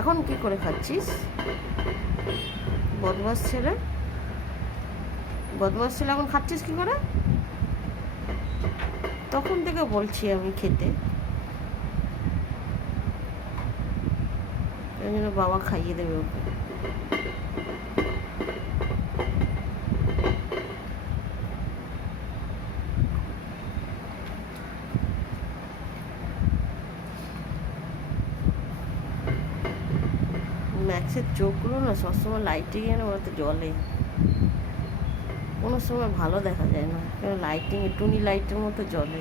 এখন কি করে খাচ্ছিস? বদমাস ছেলে, বদমাস ছেলে, এখন খাচ্ছিস কি করে? তখন থেকে বলছি আমি খেতে, এই জন্য বাবা খাইয়ে দেবে ওকে। ম্যাক্সের চোখগুলো না সবসময় লাইটিংয়ে না ওরা তো জলে, কোনো সময় ভালো দেখা যায় না, লাইটিংয়ে টুনি লাইটের মতো জ্বলে।